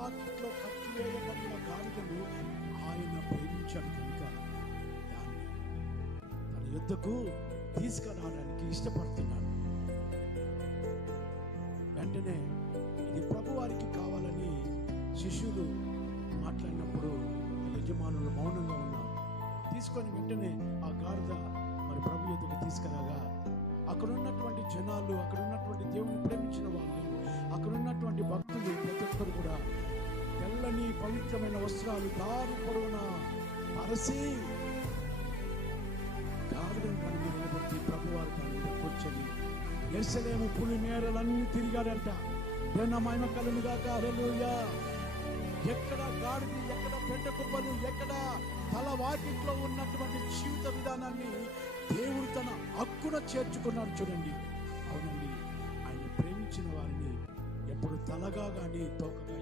వాకిట్లో ఖర్చు వేయబడిన గాడిదను ఆయన ప్రేమించాడు కనుక దాన్ని తన యుద్ధకు తీసుకురావడానికి ఇష్టపడుతున్నాడు. వెంటనే ఇది ప్రభు వారికి కావాలని శిష్యులు మాట్లాడినప్పుడు యజమానులు మౌనంగా ఉన్నారు. తీసుకొని వెంటనే ఆ గాడిద మరి ప్రభు యుద్ధకు తీసుకురాగా అక్కడ ఉన్నటువంటి జనాలు, అక్కడ ఉన్నటువంటి దేవుని ప్రేమించిన వాళ్ళు, అక్కడ ఉన్నటువంటి భక్తులు ప్రతి ఒక్కరు కూడా తెల్లని పవిత్రమైన వస్త్రాలు దారి పొడవున అరసి గాడిదను తన మీద నిలబెట్టి ప్రభువారు తన మీద కూర్చొని యెరూషలేము పులి మేరలన్నీ తిరిగాడంట. దేన్న మహిమ కలుగును గాక. హల్లెలూయా. ఎక్కడ గాడిది, ఎక్కడ పెంట కుప్పలు, ఎక్కడ తల వాకిట్లో ఉన్నటువంటి జీవిత విధానాన్ని దేవుడు తన హక్కున చేర్చుకున్నాడు. చూడండి, అవునండి, ఆయన ప్రేమించిన వారిని ఎప్పుడు తలగా కానీ తోకగా